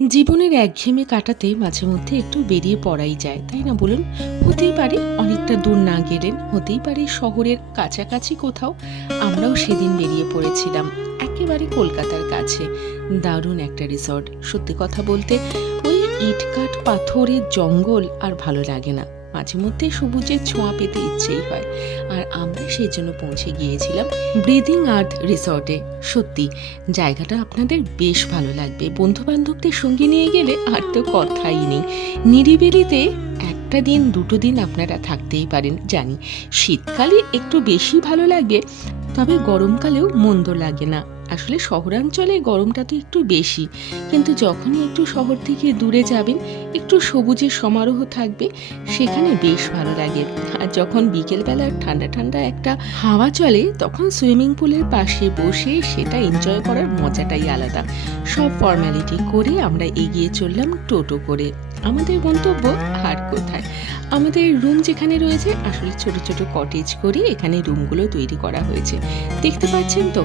জীবনের একঘেয়েমি কাটাতে মাঝে মধ্যে একটু বেরিয়ে পড়াই যায়, তাই না বলুন? হতেই পারে অনেকটা দূর না গেলেন, হতেই পারে শহরের কাছাকাছি কোথাও। আমরাও সেদিন বেরিয়ে পড়েছিলাম একেবারে কলকাতার কাছে। দারুণ একটা রিসর্ট। সত্যি কথা বলতে ওই ইটকাঠ পাথরের জঙ্গল আর ভালো লাগে না, মাঝে মধ্যে সবুজের ছোঁয়া পেতে ইচ্ছেই হয়। আর আমরা সেই জন্য পৌঁছে গিয়েছিলাম ব্রিদিং আর্থ রিসর্টে। সত্যি জায়গাটা আপনাদের বেশ ভালো লাগবে। বন্ধু বান্ধবদের সঙ্গে নিয়ে গেলে আর তো কথাই নেই। নিরিবিলিতে একটা দিন দুটো দিন আপনারা থাকতেই পারেন। জানি শীতকালে একটু বেশি ভালো লাগে, তবে গরমকালেও মন্দ লাগে না। আসলে শহরাঞ্চলে গরমটা তো একটু বেশি, কিন্তু যখনই একটু শহর থেকে দূরে যাবেন, একটু সবুজের সমারোহ থাকবে, সেখানে বেশ ভালো লাগে। আর যখন বিকেলবেলা ঠান্ডা ঠান্ডা একটা হাওয়া চলে, তখন সুইমিং পুলের পাশে বসে সেটা এনজয় করার মজাটাই আলাদা। সব ফর্মালিটি করে আমরা এগিয়ে চললাম টোটো করে। আমাদের গন্তব্য আর কোথায়, আমাদের রুম যেখানে রয়েছে, আসলে ছোট ছোট কটেজ করে এখানে রুমগুলো তৈরি করা হয়েছে। দেখতে পাচ্ছেন তো,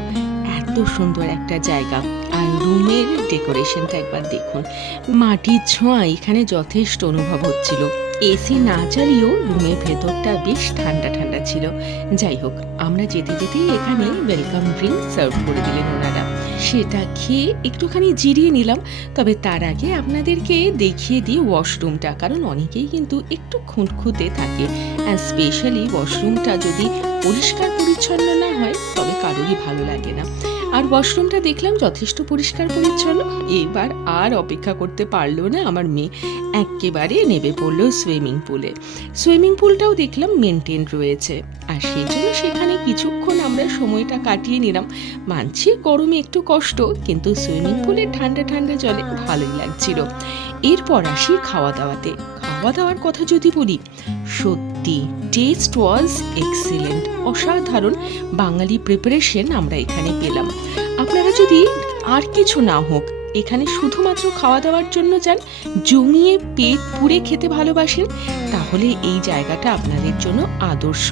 এত সুন্দর একটা জায়গা। আর রুমের ডেকোরেশনটা একবার দেখুন, মাটির ছোঁয়া এখানে যথেষ্ট অনুভব হচ্ছিল। এসি না চালিয়েও রুমের ভেতরটা বেশ ঠান্ডা ঠান্ডা ছিল। যাই হোক, আমরা যেতে যেতেই এখানে ওয়েলকাম ড্রিঙ্ক সার্ভ করে দিলেন ওনারা। সেটা খেয়ে একটুখানি জিরিয়ে নিলাম। তবে তার আগে আপনাদেরকে দেখিয়ে দিই ওয়াশরুমটা, কারণ অনেকেই কিন্তু একটু খুঁতখুঁতে থাকে। অ্যান্ড স্পেশালি ওয়াশরুমটা যদি পরিষ্কার পরিচ্ছন্ন না হয়, তবে কারোরই ভালো লাগে না। আর ওয়াশরুমটা দেখলাম যথেষ্ট পরিষ্কার পরিচ্ছন্ন। এবার আর অপেক্ষা করতে পারলো না আমার মেয়ে, একেবারে নেমে পড়লো সুইমিং পুলে। সুইমিং পুলটাও দেখলাম মেনটেন রয়েছে, আর সেই জন্য সেখানে কিছুক্ষণ আমরা সময়টা কাটিয়ে নিলাম। মানছি গরমে একটু কষ্ট, কিন্তু সুইমিং পুলে ঠান্ডা ঠান্ডা জলে ভালোই লাগছিল। এরপর আসি খাওয়া দাওয়াতে। খাওয়া দাওয়ার কথা যদি বলি, সত্যি টেস্ট ওয়াজ এক্সিলেন্ট, অসাধারণ বাঙালি প্রিপারেশন আমরা এখানে পেলাম। আপনারা যদি আর কিছু না হোক, এখানে শুধুমাত্র খাওয়া দাওয়ার জন্য যান, জমিয়ে পেট পুড়ে খেতে ভালোবাসেন, তাহলে এই জায়গাটা আপনাদের জন্য আদর্শ।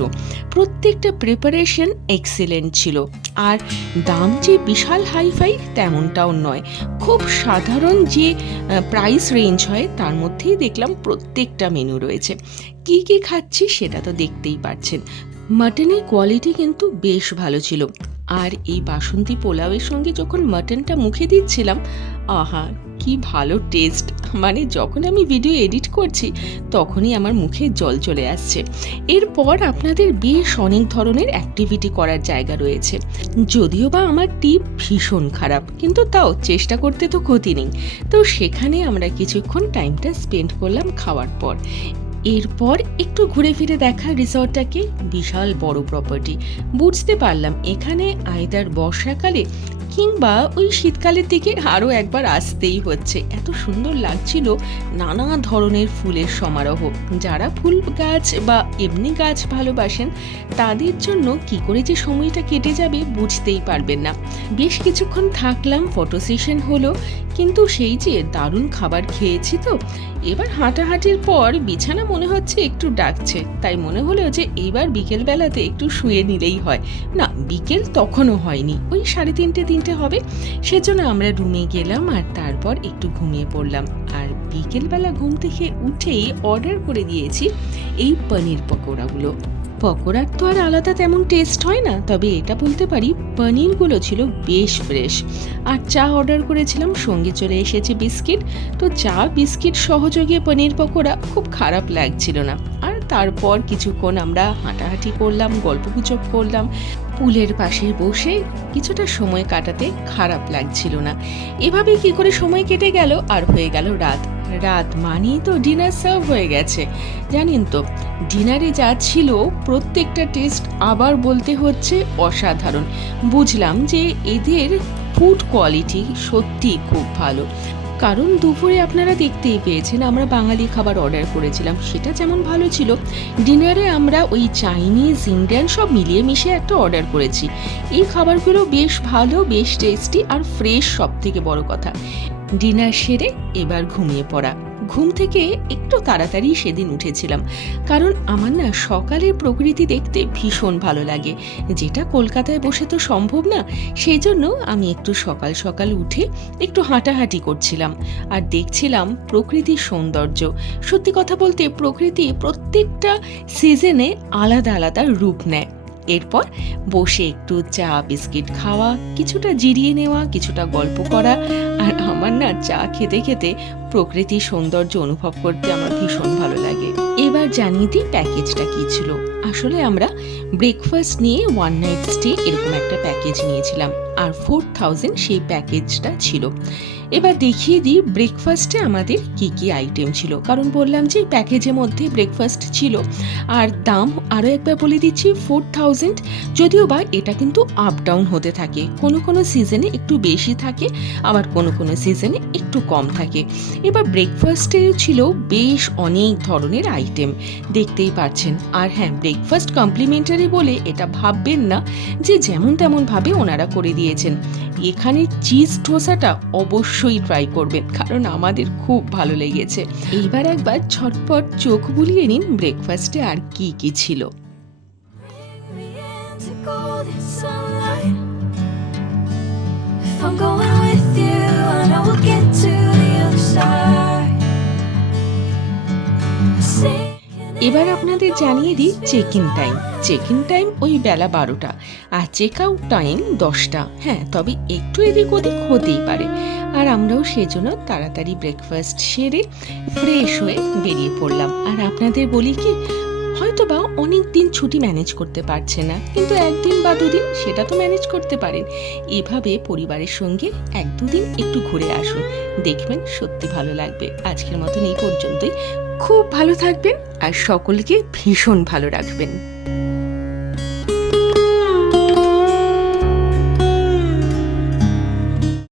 প্রত্যেকটা প্রিপারেশন এক্সিলেন্ট ছিল। আর দাম যে বিশাল হাইফাই তেমনটাও নয়, খুব সাধারণ যে প্রাইস রেঞ্জ হয় তার মধ্যেই দেখলাম প্রত্যেকটা মেনু রয়েছে। কি কি খাচ্ছি সেটা তো দেখতেই পাচ্ছেন। মাটনের কোয়ালিটি কিন্তু বেশ ভালো ছিল। আর এই বাসন্তী পোলাওয়ের সঙ্গে যখন মাটনটা মুখে দিচ্ছিলাম, আহা কি ভালো টেস্ট! মানে যখন আমি ভিডিও এডিট করছি, তখনই আমার মুখে জল চলে আসছে। এরপর আপনাদের বেশ অনেক ধরনের অ্যাক্টিভিটি করার জায়গা রয়েছে। যদিও বা আমার টিপ ভীষণ খারাপ, কিন্তু তাও চেষ্টা করতে তো ক্ষতি নেই। তো সেখানে আমরা কিছুক্ষণ টাইমটা স্পেন্ড করলাম খাওয়ার পর। এরপর একটু ঘুরে ফিরে দেখা রিসর্টটাকে। বিশাল বড় প্রপার্টি। বুঝতে পারলাম এখানে আইদার বর্ষাকালে কিংবা ওই শীতকালের দিকে আরও একবার আসতেই হচ্ছে। এত সুন্দর লাগছিল, নানা ধরনের ফুলের সমারোহ। যারা ফুল গাছ বা এমনি গাছ ভালোবাসেন, তাদের জন্য কি করে যে সময়টা কেটে যাবে বুঝতেই পারবেন না। বেশ কিছুক্ষণ থাকলাম, ফটো সেশন হলো, কিন্তু সেই যে দারুণ খাবার খেয়েছি তো, এবার হাঁটাহাঁটির পর বিছানা মনে হচ্ছে একটু ডাকছে। তাই মনে হলো যে এইবার বিকেলবেলাতে একটু শুয়ে নিলেই হয়। না, বিকেল তখনও হয়নি, ওই 3:30 হবে। সেজন্য আমরা রুমে গেলাম আর তারপর একটু ঘুমিয়ে পড়লাম। আর বিকেলবেলা ঘুম থেকে উঠেই অর্ডার করে দিয়েছি এই পনির পকোড়াগুলো। পকোড়ার তো আর আলাদা তেমন টেস্ট হয় না, তবে এটা বলতে পারি পনিরগুলো ছিল বেশ ফ্রেশ। আর চা অর্ডার করেছিলাম, সঙ্গে চলে এসেছে বিস্কিট। তো চা বিস্কিট সহযোগে পনির পকোড়া খুব খারাপ লাগছিল না। আর তারপর কিছুক্ষণ আমরা হাঁটাহাঁটি করলাম, গল্পগুজব করলাম। পুলের পাশে বসে কিছুটা সময় কাটাতে খারাপ লাগছিল না। এভাবে কি করে সময় কেটে গেল, আর হয়ে গেল রাত। রাত মানেই তো ডিনার সার্ভ হয়ে গেছে। জানেন তো, ডিনারে যা ছিল প্রত্যেকটা টেস্ট আবার বলতে হচ্ছে অসাধারণ। বুঝলাম যে এদের ফুড কোয়ালিটি সত্যি খুব ভালো। কারণ দুপুরে আপনারা দেখতেই পেয়েছেন আমরা বাঙালি খাবার অর্ডার করেছিলাম, সেটা যেমন ভালো ছিল, ডিনারে আমরা ওই চাইনিজ ইন্ডিয়ান সব মিলিয়ে মিশিয়ে একটা অর্ডার করেছি। এই খাবারগুলো বেশ ভালো, বেশ টেস্টি আর ফ্রেশ, সব থেকে বড় কথা। ডিনার সেরে এবার ঘুমিয়ে পড়া। ঘুম থেকে একটু তাড়াতাড়ি সেদিন উঠেছিলাম, কারণ আমার না সকালের প্রকৃতি দেখতে ভীষণ ভালো লাগে, যেটা কলকাতায় বসে তো সম্ভব না। সেই জন্য আমি একটু সকাল সকাল উঠে একটু হাঁটাহাঁটি করছিলাম আর দেখছিলাম প্রকৃতির সৌন্দর্য। সত্যি কথা বলতে প্রকৃতি প্রত্যেকটা সিজনে আলাদা আলাদা রূপ নেয়। এরপর বসে একটু চা বিস্কিট খাওয়া, কিছুটা জিরিয়ে নেওয়া, কিছুটা গল্প করা, আর আমার না চা খেতে খেতে প্রকৃতির সৌন্দর্য অনুভব করতে আমার ভীষণ ভালো লাগে। এবার জানিয়ে দিই প্যাকেজটা কি ছিল। আসলে আমরা ব্রেকফাস্ট নিয়ে 1 নাইট স্টে এরকম একটা প্যাকেজ নিয়েছিলাম, আর 4000 সেই প্যাকেজটা ছিল। এবার দেখিয়ে দিই ব্রেকফাস্টে আমাদের কি কি আইটেম ছিল, কারণ বললাম যে প্যাকেজের মধ্যে ব্রেকফাস্ট ছিল। আর দাম আরও একবার বলে দিচ্ছি, 4000। যদিও বা এটা কিন্তু আপ ডাউন হতে থাকে, কোনো কোনো সিজনে একটু বেশি থাকে, আবার কোনো কোনো সিজনে একটু কম থাকে। এবার ব্রেকফাস্টে ছিল বেশ অনেক ধরনের আইটেম, দেখতেই পাচ্ছেন। আর হ্যাঁ, ব্রেকফাস্ট কমপ্লিমেন্টারি বলে এটা ভাববেন না যে যেমন তেমন ভাবে ওনারা করে দিয়েছেন। এখানে চিজ ধোসাটা অবশ্যই ট্রাই করবেন, কারণ আমাদের খুব ভালো লেগেছে। এইবার একবার ঝটপট চোখ বুলিয়ে নিন ব্রেকফাস্টে আর কি কি ছিল। এবার আপনাদের জানিয়ে দিই check in time. Check in time ওই বেলা 12টা, আর চেক আউট টাইম 10টা। হ্যাঁ, তবে একটু এদিক ওদিক হতেই পারে। আর আমরাও সেজন্য তাড়াতাড়ি ব্রেকফাস্ট সেরে ফ্রেশ হয়ে বেরিয়ে পড়লাম। আর আপনাদের বলি কি, হয়তো বা অনেক দিন ছুটি ম্যানেজ করতে পারছে না, কিন্তু 1 দিন বা 2 দিন সেটা তো ম্যানেজ করতে পারেন। এভাবে পরিবারের সঙ্গে 1-2 দিন একটু ঘুরে আসুন, দেখবেন সত্যি ভালো লাগবে। আজকের মতন এই পর্যন্তই। খুব ভালো থাকবেন আর সকলকে ভীষণ ভালো রাখবেন।